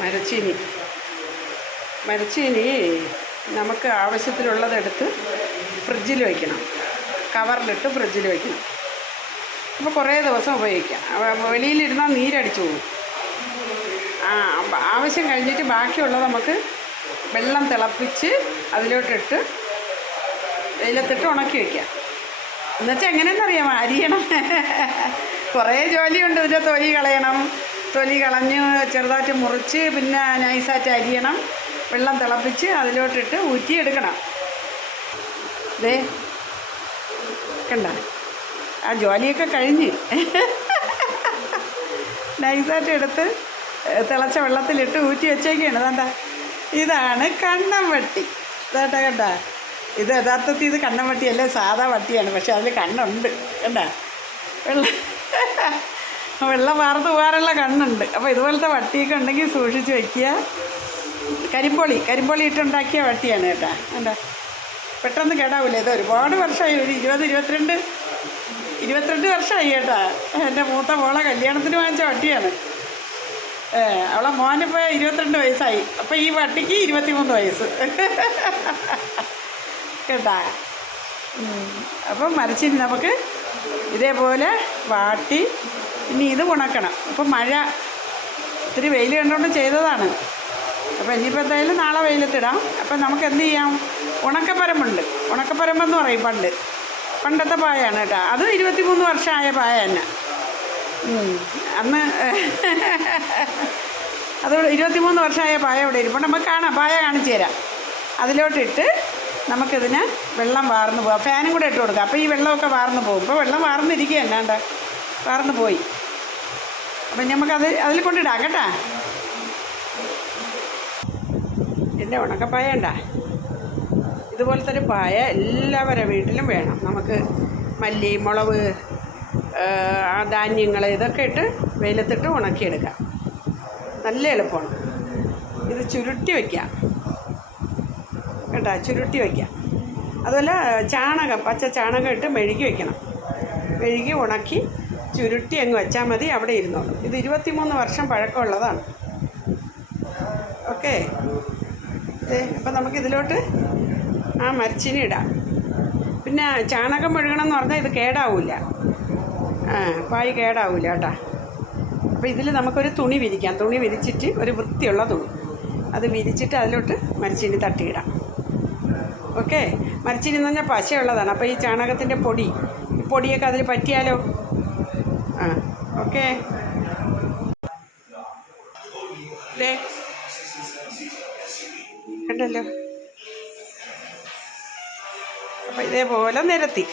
മരച്ചീനി മരച്ചീനി നമുക്ക് ആവശ്യത്തിനുള്ളതെടുത്ത് ഫ്രിഡ്ജിൽ വയ്ക്കണം, കവറിലിട്ട് ഫ്രിഡ്ജിൽ വയ്ക്കണം. അപ്പോൾ കുറേ ദിവസം ഉപയോഗിക്കാം. വെളിയിലിരുന്നാൽ നീരടിച്ചു പോകും. ആവശ്യം കഴിഞ്ഞിട്ട് ബാക്കിയുള്ളത് നമുക്ക് വെള്ളം തിളപ്പിച്ച് അതിലോട്ടിട്ട് വെയിലത്തിട്ട് ഉണക്കി വയ്ക്കാം. എന്നുവെച്ചാൽ എങ്ങനെയെന്നറിയാമോ, അരിയണം. കുറേ ജോലിയുണ്ട്. ഇതിൻ്റെ തൊലി കളയണം, തൊലി കളഞ്ഞ് ചെറുതായിട്ട് മുറിച്ച് പിന്നെ നൈസായിട്ട് അരിയണം, വെള്ളം തിളപ്പിച്ച് അതിലോട്ടിട്ട് ഊറ്റിയെടുക്കണം. ദേ കണ്ട, ആ ജോലിയൊക്കെ കഴിഞ്ഞ് നൈസായിട്ട് എടുത്ത് തിളച്ച വെള്ളത്തിലിട്ട് ഊറ്റി വെച്ചേക്കാണ്. അതാ, ഇതാണ് കണ്ണം വട്ടി. ഇതാട്ടാ കണ്ട, ഇത് യഥാർത്ഥത്തിൽ ഇത് കണ്ണം വട്ടിയല്ലേ, സാധാ വട്ടിയാണ്. പക്ഷെ അതിൽ കണ്ണുണ്ട്. കണ്ട, വെള്ളം വാർത്ത് പോകാറുള്ള കണ്ണുണ്ട്. അപ്പോൾ ഇതുപോലത്തെ വട്ടിയൊക്കെ ഉണ്ടെങ്കിൽ സൂക്ഷിച്ച് വയ്ക്കുക. കരിമ്പോളി ഇട്ടുണ്ടാക്കിയ വട്ടിയാണ് കേട്ടോ. കണ്ട, പെട്ടെന്ന് കേടാവില്ല. ഇത് ഒരുപാട് വർഷമായി, ഒരു 22 വർഷമായി കേട്ടാ. എൻ്റെ മൂത്ത മോളെ കല്യാണത്തിന് വാങ്ങിച്ച വട്ടിയാണ്. അവളെ മോനിപ്പോൾ 22 വയസ്സായി. അപ്പോൾ ഈ വട്ടിക്ക് 23 വയസ്സ് കേട്ടാ. അപ്പം മരച്ചീനി നമുക്ക് ഇതേപോലെ വാട്ടി ഇനി ഇത് ഉണക്കണം. അപ്പം മഴ ഇത്തിരി വെയിൽ കണ്ടുകൊണ്ട് ചെയ്തതാണ്. അപ്പോൾ ഇനിയിപ്പോൾ എന്തായാലും നാളെ വെയിലത്തിടാം. അപ്പം നമുക്ക് എന്ത് ചെയ്യാം, ഉണക്കപ്പരമ്പുണ്ട്. ഉണക്കപ്പരമ്പെന്ന് പറയും പണ്ടത്തെ പായാണ് കേട്ടോ. അത് 23 വർഷമായ പായ തന്നെ. അന്ന് അത് 23 വർഷമായ പായ ഇവിടെ ഇരിപ്പോൾ നമുക്ക് കാണാം. പായ കാണിച്ചു തരാം. അതിലോട്ടിട്ട് നമുക്കിതിന് വെള്ളം വാർന്നു പോകാം. ഫാനും കൂടെ ഇട്ട് കൊടുക്കാം. അപ്പോൾ ഈ വെള്ളമൊക്കെ വാർന്നു പോകും. ഇപ്പോൾ വെള്ളം വാർന്നിരിക്കുക അല്ലാണ്ട് വാർന്നു പോയി. അപ്പം നമുക്കത് അതിൽ കൊണ്ടിടാം കേട്ടാ. എൻ്റെ ഉണക്കപ്പായ ഉണ്ടാ, ഇതുപോലത്തെ ഒരു പായ എല്ലാവരുടെ വീട്ടിലും വേണം. നമുക്ക് മല്ലി, മുളക്, ധാന്യങ്ങൾ ഇതൊക്കെ ഇട്ട് വെയിലത്തിട്ട് ഉണക്കിയെടുക്കാം. നല്ല എളുപ്പമാണ്. ഇത് ചുരുട്ടി വയ്ക്കാം കേട്ടോ, ചുരുട്ടി വയ്ക്കാം. അതുപോലെ പച്ച ചാണകം ഇട്ട് മെഴുകി വയ്ക്കണം. മെഴുകി ഉണക്കി ചുരുട്ടി അങ്ങ് വെച്ചാൽ മതി, അവിടെ ഇരുന്നോളും. ഇത് 23 വർഷം പഴക്കമുള്ളതാണ്. ഓക്കെ, അപ്പം നമുക്കിതിലോട്ട് ആ മരച്ചീനി ഇടാം. പിന്നെ ചാണകം മെഴുകണം എന്ന് പറഞ്ഞാൽ ഇത് കേടാവില്ല, പായ് കേടാവില്ല കേട്ടോ. അപ്പോൾ ഇതിൽ നമുക്കൊരു തുണി വിരിക്കാം. തുണി വിരിച്ചിട്ട് ഒരു വൃത്തിയുള്ള തുണി അത് വിരിച്ചിട്ട് അതിലോട്ട് മരച്ചീനി തട്ടിയിടാം. ഓക്കെ, മരച്ചീനി എന്ന് പറഞ്ഞാൽ പശയുള്ളതാണ്. അപ്പോൾ ഈ ചാണകത്തിൻ്റെ പൊടിയൊക്കെ അതിൽ പറ്റിയാലോ. ഓക്കെ, കണ്ടല്ലോ. അപ്പോൾ ഇതേപോലെ നിരത്തി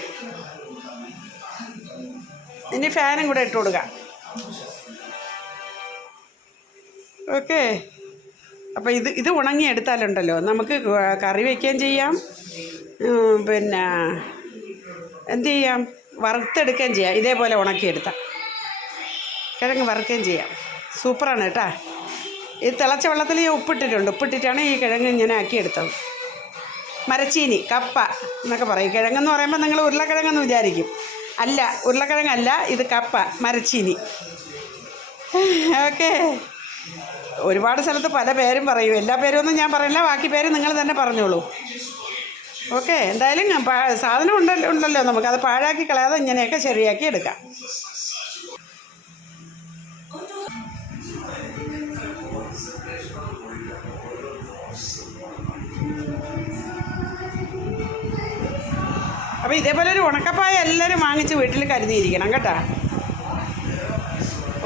ഇനി ഫാനും കൂടെ ഇട്ട് കൊടുക്കാം. ഓക്കെ, അപ്പോൾ ഇത് ഉണങ്ങിയെടുത്താലുണ്ടല്ലോ നമുക്ക് കറി വയ്ക്കുകയും ചെയ്യാം, പിന്നെ എന്ത് ചെയ്യാം, വറുത്തെടുക്കുകയും ചെയ്യാം. ഇതേപോലെ ഉണക്കിയെടുത്താൽ കിഴങ്ങ് വറുക്കുകയും ചെയ്യാം. സൂപ്പറാണ് കേട്ടോ. ഇത് തിളച്ച വെള്ളത്തിൽ ഞാൻ ഉപ്പിട്ടിട്ടാണ് ഈ കിഴങ്ങ് ഇങ്ങനെ ആക്കിയെടുത്തത്. മരച്ചീനി, കപ്പ എന്നൊക്കെ പറയും. കിഴങ്ങെന്ന് പറയുമ്പോൾ നിങ്ങൾ ഉരുളക്കിഴങ്ങെന്ന് വിചാരിക്കും. അല്ല, ഉരുളക്കിഴങ്ങല്ല, ഇത് കപ്പ, മരച്ചീനി. ഓക്കെ, ഒരുപാട് സ്ഥലത്ത് പല പേരും പറയും. എല്ലാ പേരൊന്നും ഞാൻ പറയില്ല, ബാക്കി പേര് നിങ്ങൾ തന്നെ പറഞ്ഞോളൂ. ഓക്കെ, എന്തായാലും സാധനം ഉണ്ടല്ലോ നമുക്കത് പാഴാക്കി കളയാതെ ഇങ്ങനെയൊക്കെ ശരിയാക്കി എടുക്കാം. അപ്പോൾ ഇതേപോലെ ഒരു ഉണക്കപ്പായ എല്ലാവരും വാങ്ങിച്ച് വീട്ടിൽ കരുതിയിരിക്കണം കേട്ടോ.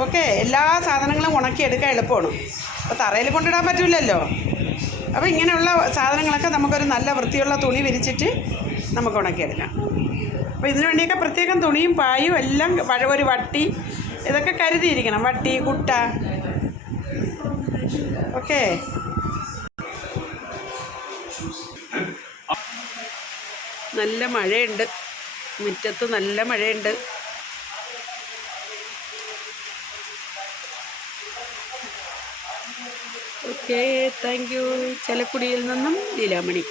ഓക്കെ, എല്ലാ സാധനങ്ങളും ഉണക്കിയെടുക്കാൻ എളുപ്പമാണ്. അപ്പോൾ തറയിൽ കൊണ്ടിടാൻ പറ്റില്ലല്ലോ. അപ്പോൾ ഇങ്ങനെയുള്ള സാധനങ്ങളൊക്കെ നമുക്കൊരു നല്ല വൃത്തിയുള്ള തുണി വിരിച്ചിട്ട് നമുക്ക് ഉണക്കിയെടുക്കാം. അപ്പോൾ ഇതിനു വേണ്ടിയൊക്കെ പ്രത്യേകം തുണിയും പായും എല്ലാം ഒരു വട്ടി ഇതൊക്കെ കരുതിയിരിക്കണം. വട്ടി, കുട്ട. ഓക്കെ, നല്ല മഴയുണ്ട്, മുറ്റത്ത് നല്ല മഴയുണ്ട്. Okay, thank you. ചലക്കുടിയിൽ നിന്നും ലീലാമണി.